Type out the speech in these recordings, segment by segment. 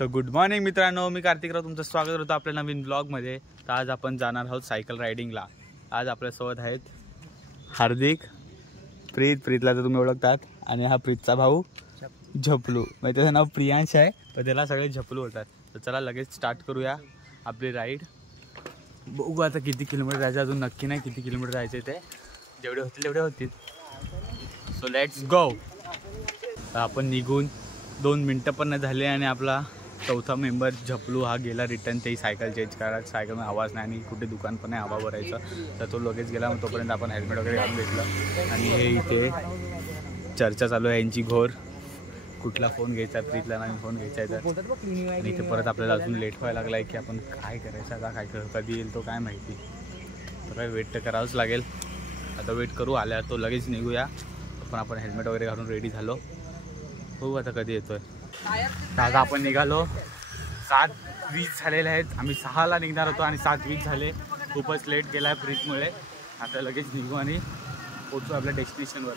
तर good morning मित्रांनो, मी कार्तिकराव तुमचं स्वागत होतं आपल्या नवीन ब्लॉगमध्ये। तर आज आपण जाणार आहोत सायकल रायडिंगला। आज आपल्यासोबत आहेत हार्दिक, प्रीतला तर तुम्ही ओळखतात, आणि हा प्रीतचा भाऊ झपलू, म्हणजे त्याचं नाव प्रियांश आहे पण त्याला सगळे झपलू होतात। तर चला लगेच स्टार्ट करूया आपली राईड। बघू आता किती किलोमीटर जायचं, अजून नक्की नाही किती किलोमीटर जायचे ते, जेवढे होतील तेवढे होतील। So let's go. आपण निघून 2 मिनटं पण नाही झाले आणि आपला चौथा मेंबर झपलू हा गेला रिटर्न। ते सायकल चेंज करा, सायकलमध्ये आवाज नाही आणि कुठे दुकान पण नाही हवा भरायचं, तर तो लगेच गेला। मग तोपर्यंत आपण हेल्मेट वगैरे घालून घेतलं। आणि हे इथे चर्चा चालू आहे यांची घोर, कुठला फोन घ्यायचा, प्रीतला नवीन फोन घ्यायचा आहे तर। आणि इथे परत आपल्याला अजून लेट व्हायला लागला आहे की आपण काय करायचं आता, काय कधी येईल तो काय माहिती। तर काय वेट तर करावंच लागेल, आता वेट करू, आल्यावर तो लगेच निघूया। पण आपण हेल्मेट वगैरे घालून रेडी झालो, हो आता कधी येतोय। आता आपण निघालो, 7:20 झालेले आहेत। आम्ही 6ला निघणार होतो आणि 7:20 झाले, खूपच लेट गेला आहे प्रीतमुळे। आता लगेच निघू आणि पोचू आपल्या डेस्टिनेशनवर।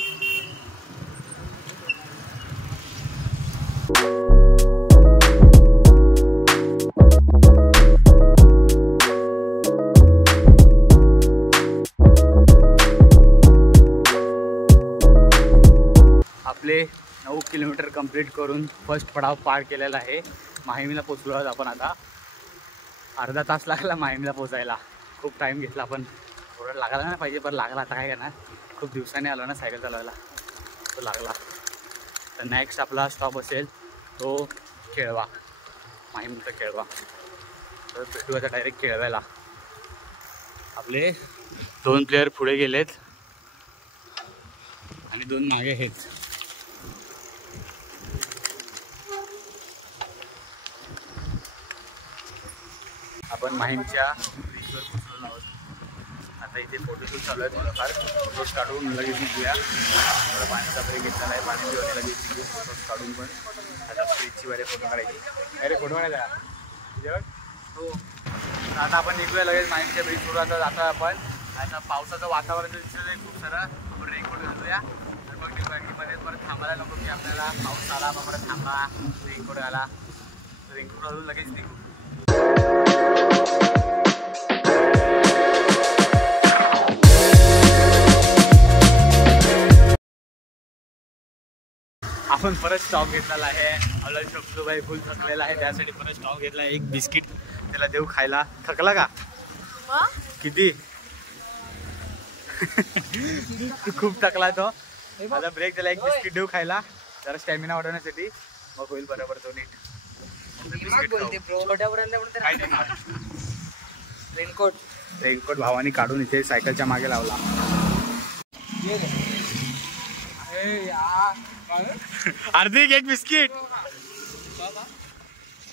आपले 9 किलोमीटर कंप्लीट करून फर्स्ट पडाव पार केलेला आहे। माहिमीला पोचलो आहोत आपण आता। अर्धा तास लागला माहिमीला पोचायला, खूप टाईम घेतला, पण थोडं लागला नाही पाहिजे, पण लागला। आता काय करणार, खूप दिवसांनी आलो ना सायकल चालवायला, तो लागला। तर नेक्स्ट आपला स्टॉप असेल तो केळवा, माहिमीचा केळवा। तर भेटू आता डायरेक्ट केळव्याला। आपले 2 प्लेयर पुढे गेलेत आणि 2 मागे आहेत। आपण माहीमच्या बीचवर पोचलो आहोत। आता इथे फोटोशूट चालू आहे, थोडंफार फोटोज काढून लगेच निघूया। थोडं पाण्याचा ब्रेक घेतला आहे, पाणी पिऊन लगेच निघू, फोटोज काढून। पण आता बीचची वाले फोटो काढायची, अरे फोटो काढायचा हो। आता आपण निघूया लगेच माहीमच्या बीचवर। आता आपण आता पावसाचं वातावरण दिसत आहे खूप सारं, आपण रेनकोट घालूया। तर मग निघूया की मध्ये परत थांबायला नको की आपल्याला पाऊस आला मग परत थांबा, रेनकोट घाला। रेनकोट घालून लगेच निघू। आपण परत स्टॉप घेतलेला आहे। आपला शब्दूबाई फुल थकलेला आहे, त्यासाठी परत स्टॉप घेतला। एक बिस्किट त्याला देऊ खायला। थकला का किती? खूप थकला तो, आता ब्रेक त्याला एक बिस्किट देऊ खायला, जरा स्टॅमिना वाढवण्यासाठी, मग होईल बरोबर तो नीट। रेनकोट भावानी काढून इथे सायकलच्या मागे लावला। हार्दिक एक बिस्किट,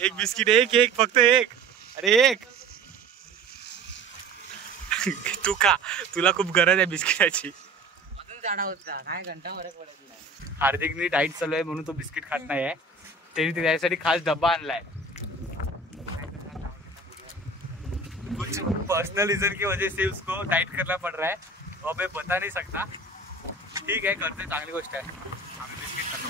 एक बिस्किट, एक फक्त एक, अरे एक तू खा, तुला खूप गरज आहे बिस्किटाची। हार्दिकनी डाईट चालू आहे म्हणून तो बिस्किट खात नाही आहे, त्याने त्यासाठी खास डब्बा आणलाय। कुछ पर्सनल रीजन की वजह से उसको डाइट करना पड़ रहा है, वो मैं बता नहीं सकता। ठीक है, करते, चांगली गोष्ट आहे। आम्ही बिस्किट खातो।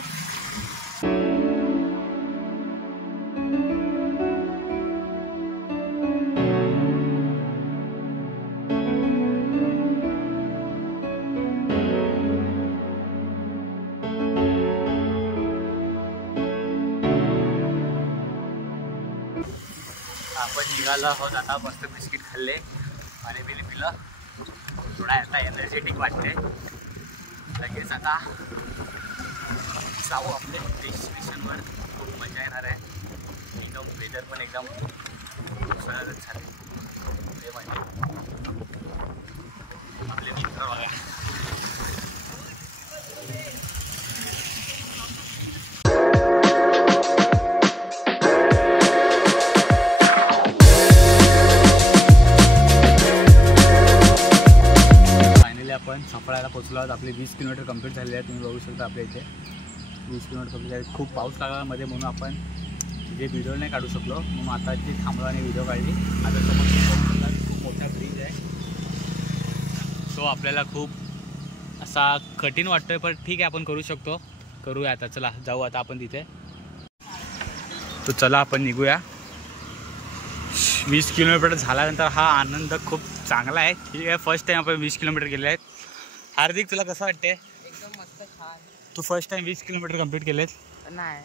आपण निघालो आहोत आता, मस्त बिस्किट खाल्ले, पाणी पिलं, थोडा आता एनर्जेटिक वाटते। लगेच आता जाऊ आपल्या डेस्टिनेशनवर, खूप मजा येणार आहे। एकदम वेदर पण एकदम सरळच झाले, ते म्हणजे आपले मित्र बघा। आपण सफळाला पोचलो आहोत। आपले 20 किलोमीटर कंप्लीट झालेले आहेत, तुम्ही बघू शकता आपल्या इथे 20 किलोमीटर कंप्लीट झाले। खूप पाऊस लागला मध्ये म्हणून आपण तिथे व्हिडिओ नाही काढू शकलो, म्हणून आता ते थांबलो आणि व्हिडिओ काढली। आता समोर खूप मोठा ब्रिज आहे, तो आपल्याला खूप असा कठीण वाटतोय, पण ठीक आहे आपण करू शकतो, करूया आता। चला जाऊ आता आपण तिथे। तो चला आपण निघूया. 20 किलोमीटर झाल्यानंतर हा आनंद खूप चांगला आहे. ठीक आहे, फर्स्ट टाइम आपण 20 किलोमीटर गेले आहेत. हार्दिक तुला कसं वाटते? एकदम मस्त छान. तू फर्स्ट टाइम 20 किलोमीटर कंप्लीट केलेत? नाही,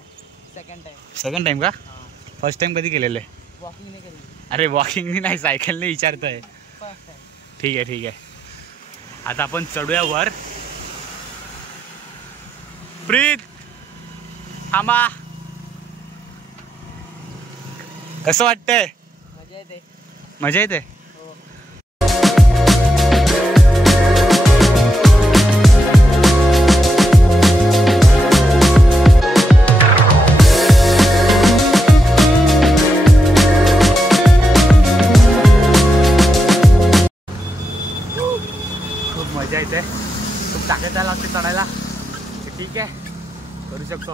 सेकंड टाइम. सेकंड टाइम का? फर्स्ट टाइम कधी केलेलं आहे? वॉकिंग नाही केली. अरे वॉकिंगनी नाही, सायकलने विचारतोय. First time. ठीक आहे ठीक आहे. आता आपण चढूया वर. प्रीत थांबा. कसं वाटतंय? मजा येते. मजा येते. हो. खूप मजा येते. खूप ताकद लागते चढायला. ठीक आहे, करू शकतो.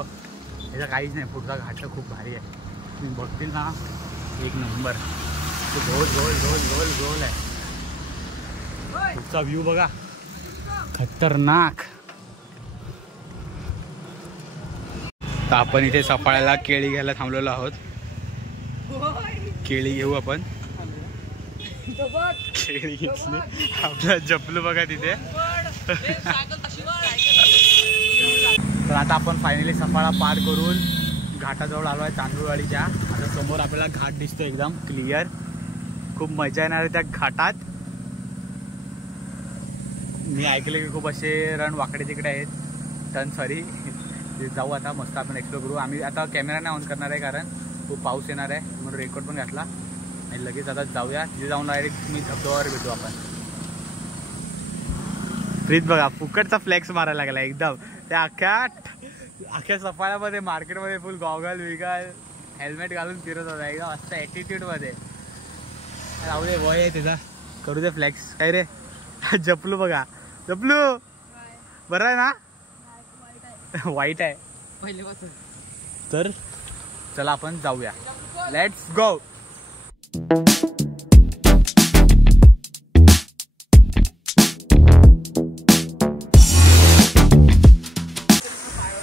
याचा काहीच नाही. पुढचा घाट खूप भारी आहे. तुम्ही बघतील ना, एक नंबर. तो गोल गोल गोल गोल गोल आहे. पुढचा व्ह्यू बघा, खतरनाक. तर आपण इथे सफाळ्याला केळी घ्यायला थांबलेलो आहोत. केळी घेऊ आपण. केळी घेतली. आपला जपलू बघा तिथे. तर आता आपण फायनली सफाळा पार करून घाटाजवळ आलो आहे, तांदूळवाडीच्या. आता समोर आपल्याला घाट दिसतो एकदम क्लिअर. खूप मजा येणार आहे त्या घाटात. मी ऐकले की खूप असे रण वाकडे तिकडे आहेत. सॉरी, जाऊ आता मस्त आपण एक्सप्लोर करू. आम्ही आता कॅमेरा नाही ऑन करणार आहे कारण खूप पाऊस येणार आहे, म्हणून रेकॉर्ड पण घातला. आणि लगेच आता जाऊया. तिथे जाऊन डायरेक्ट मी धबधब्यावर भेटू आपण. प्रीत बघा फुकटचा फ्लेक्स मारायला लागला एकदम. त्या अख्ख्या सफाळ्यामध्ये मार्केटमध्ये फुल गॉगल विगल हेल्मेट घालून फिरत होता एकदम मस्त ॲटिट्यूडमध्ये. राहू दे, वय आहे त्याचा, करू दे फ्लेक्स. काय रे जपलू बघा. जपलू बरं आहे ना? वाईट आहे पहिल्यापासून. तर चला आपण जाऊया. Let's go.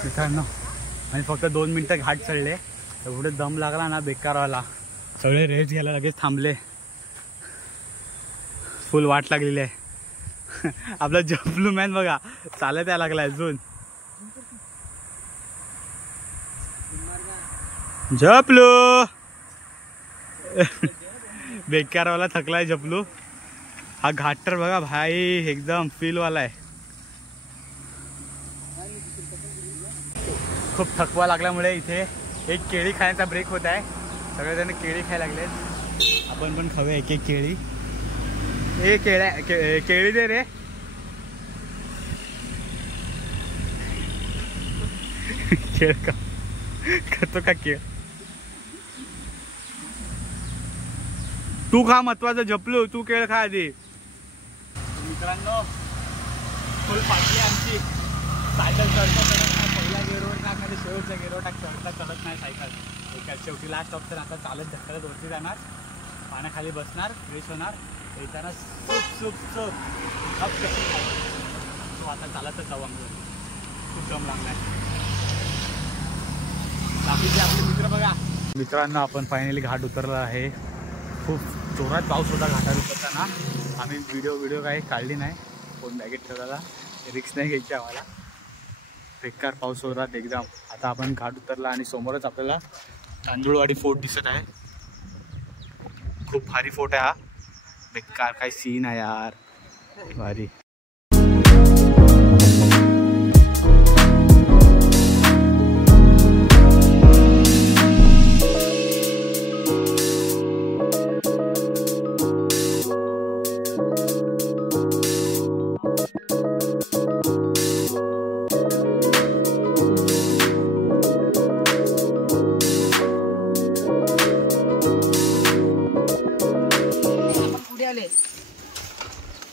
मित्रांनो, आणि फक्त 2 मिनटं घाट चढले, एवढे दम लागला ना बेकारवाला. सगळे रेस्ट घ्यायला लगेच थांबले. फुल वाट लागलेली आहे. आपला जपलू मॅन बघा चालत यायला लागला अजून. जपलू बेकारवाला थकलाय जपलू. हा घाट तर बघा भाई एकदम फीलवाला आहे. खूप थकवा लागल्यामुळे इथे एक केळी खाण्याचा ब्रेक होत आहे. सगळेजण केळी खायला लागलेत. आपण पण खाऊया एक एक केळी. ए केळी दे रे. केळ खातो का केळ? तू खा, महत्वाचं जपलू. तू केळ खा आधी. मित्रांनो, फुल फाटली आमची. सायकल चढता चढत नाही. पहिल्या गेअरवर टाकणार, शेवटच्या गेअरवर चढता चढत नाही सायकल. शेवटी लास्ट ऑप्शन. आता चालत धक्कत वरती जाणार, पाण्याखाली बसणार, फ्रेश होणार, येताना सूप सूप सूप अब कशी तो आता चालतच जाऊ आम्ही. खूप दम लागलाय. बाकीचे आपले मित्र बघा. मित्रांनो, आपण फायनली घाट उतरला आहे. खूप जोरात पाऊस होता घाटात उतरताना. आम्ही व्हिडिओ काही काढली नाही. फोन बॅगेत ठेवला, रिक्स नाही घ्यायची आम्हाला. बेकार पाऊस होतात एकदम. आता आपण घाट उतरला आणि समोरच आपल्याला तांदूळवाडी फोर्ट दिसत आहे. खूप भारी फोर्ट आहे हा. बेकार काय सीन आहे यार, भारी.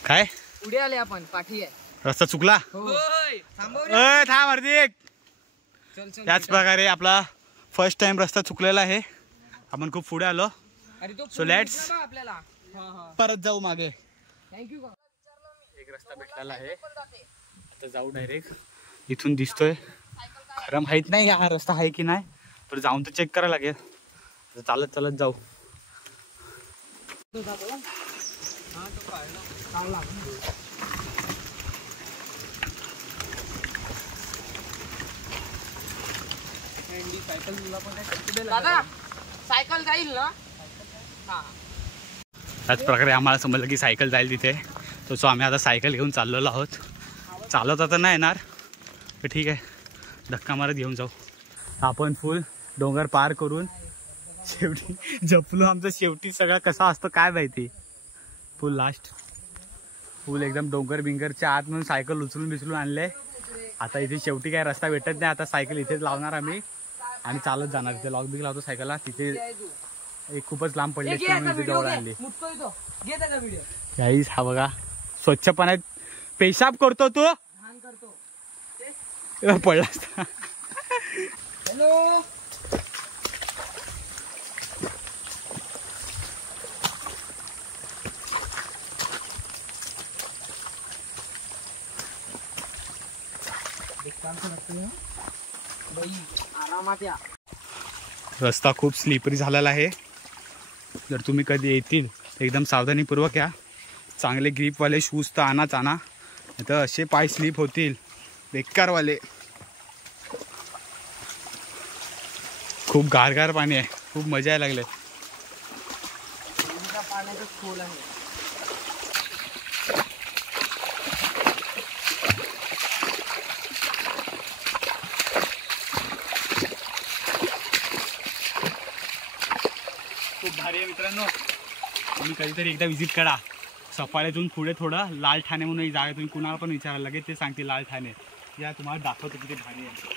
काय पुढे आले आपण. पाठी आहे. रस्ता चुकला. थांब हार्दिक. त्याच प्रकारे आपला फर्स्ट टाइम रस्ता चुकलेला आहे. आपण खूप पुढे आलो. सो लेट्स आपल्याला परत जाऊ मागे. थँक्यू. एक रस्ता भेटलेला आहे. आता जाऊ डायरेक्ट. इथून दिसतोय. खरं माहित नाही हा रस्ता आहे की नाही, तर जाऊन तर चेक करायला लागेल. चालत चालत जाऊ. दादा सायकल जाईल ना. त्याच प्रकारे आम्हाला समजलं की सायकल जाईल तिथे, तो सो आम्ही आता सायकल घेऊन चाललेलो आहोत. चालत आता नाही येणार तर ठीक आहे, धक्का मारत घेऊन जाऊ. आपण फुल डोंगर पार करून शेवटी जपलो. आमचं शेवटी सगळं कसा असतो काय माहिती. फुल लास्ट फुल एकदम डोंगर बिंगरच्या आत म्हणून सायकल उचलून बिचलून आणले. आता इथे शेवटी काय रस्ता भेटत नाही. आता सायकल इथेच लावणार आम्ही आणि चालत जाणार. इथे लॉक बिग लावतो सायकलला. तिथे एक खूपच लांब पडली असते म्हणून जवळ आणली. गाईस हा बघा स्वच्छपणात पेशाब करतो तो पडला असता. हॅलो आरामात या. रस्ता खूप स्लिपरी झालेला आहे. जर तुम्ही कधी येतील तर एकदम सावधानीपूर्वक या. चांगले ग्रीपवाले शूज तर आणा. नाही तर असे पाय स्लिप होतील बेकारवाले. खूप गारगार पाणी आहे. खूप मजा यायला लागले. पाण्याचं खोल आहे. खूप भारी आहे मित्रांनो. तुम्ही कधीतरी एकदा विजिट करा. सफाळ्यातून पुढे थोडं लाल ठाणे म्हणून एक जागा, तुम्ही कुणाला पण विचारायला लागेल ते सांगते लाल ठाणे. या तुम्हाला दाखवतो किती भारी आहे.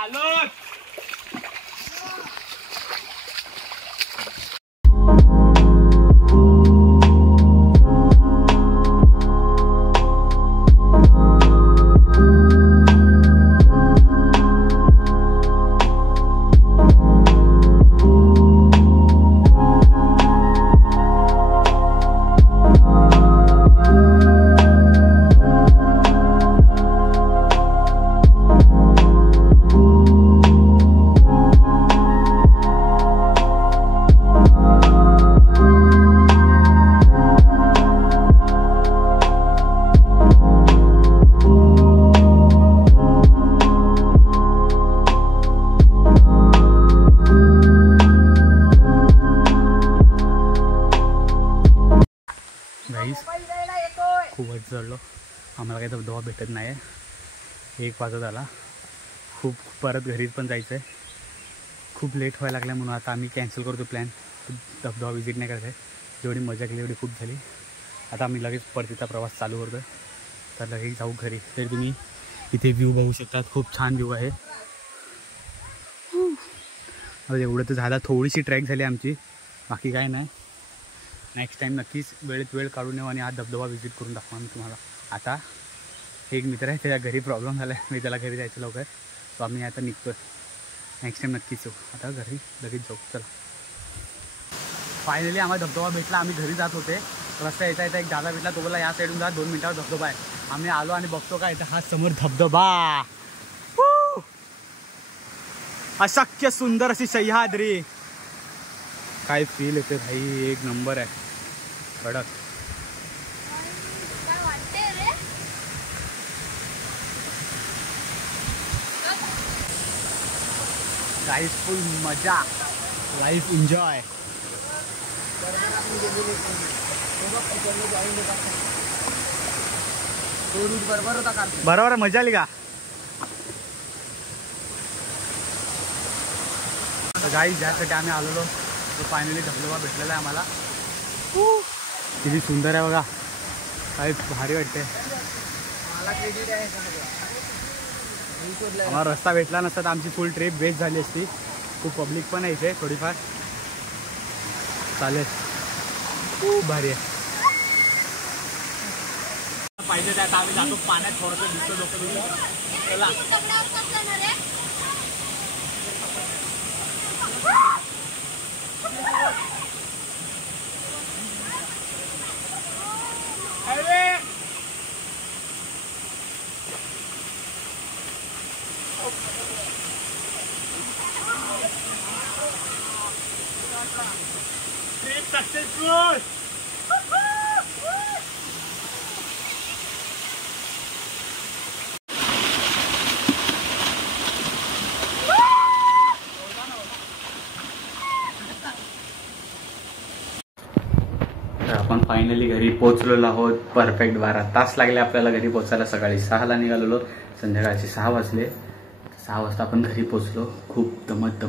आलो खूपच चढलो. आम्हाला काही धबधबा भेटत नाही आहे. 1 वाजत आला. खूप परत घरी पण जायचं आहे. खूप लेट व्हायला लागलं म्हणून आता आम्ही कॅन्सल करतो प्लॅन. धबधबा विजिट नाही करत आहे. जेवढी मजा केली एवढी खूप झाली. आता आम्ही लगेच परतीचा प्रवास चालू करतो. तर लगेच जाऊ घरी. तर तुम्ही इथे व्ह्यू बघू शकतात. खूप छान व्ह्यू आहे. एवढं तर झालं. थोडीशी ट्रॅक झाली आमची, बाकी काय नाही. नेक्स्ट टाईम नक्कीच वेळेत वेळ काढून येऊ आणि हा धबधबा विजिट करून दाखवा मी तुम्हाला. आता एक मित्र आहे, त्याच्या घरी प्रॉब्लेम झाला आहे. मी त्याला घरी जायचं लवकर, तो आम्ही आता निघतो. नेक्स्ट टाईम नक्कीच येऊ. आता घरी लगेच जाऊ. चला. फायनली आम्हाला धबधबा भेटला. आम्ही घरी जात होते. रस्ता येता येता एक दादा भेटला. तो बोला या साईडून जा, 2 मिनिटावर धबधबा आहे. आम्ही आलो आणि बघतो का इथं हा समोर धबधबा. अशक्य सुंदर अशी सह्याद्री. काय फील येते भाई. एक नंबर आहे. कडक. गाइस फुल मजा. Life enjoy. बरोबर होता का. बरोबर मजा आली का. गाइस ज्यासाठी आम्ही आलेलो तो फायनली धबधबा भेटलेला आहे आम्हाला. किती सुंदर आहे बघा. काय भारी वाटते. मला क्रेडिट आहे. आम्हाला रस्ता भेटला नसता तर आमची फुल ट्रिप वेस्ट झाली असती. खूप पब्लिक पण आहे इथे थोडीफार. चालेल. खूप भारी आहे. पाहिजे त्यात आम्ही जातो पाण्यात थोडंसं दिसतो डोकं. चला. फायनली घरी पोहोचलेलो आहोत. परफेक्ट 12 तास लागले आपल्याला घरी पोहोचायला. सकाळी 6ला निघालेलो, संध्याकाळचे 6 वाजले. 6 वाजता आपण घरी पोहोचलो. खूप दमत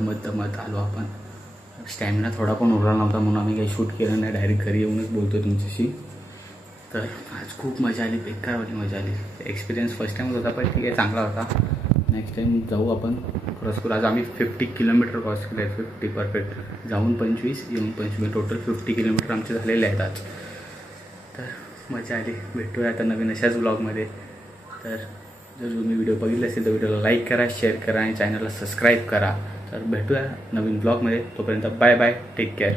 आलो आपण. स्टॅमिना थोडा पण उरला नव्हता म्हणून आम्ही काही शूट केलं नाही. डायरेक्ट घरी येऊनच बोलतो तुमच्याशी. तर आज खूप मजा आली, बेकारवाली मजा आली. एक्सपिरियन्स फर्स्ट टाइम होता पण ठीक आहे, चांगला होता. नेक्स्ट टाइम जाऊ आपण क्रॉस करू. आज आम्ही 50 किलोमीटर क्रॉस केले आहेत. 50 परफेक्ट. जाऊन 25 येऊन 25, टोटल 50 किलोमीटर आमचे झालेले आहेत आज. तर मजा आली. भेटूया आता नवीन अशाच ब्लॉगमध्ये. तर जर तुम्ही व्हिडिओ बघितले असेल तर व्हिडिओला लाईक करा, शेअर करा आणि चॅनलला सबस्क्राईब करा. तर भेटूया नवीन ब्लॉगमध्ये. तोपर्यंत बाय बाय, टेक केअर.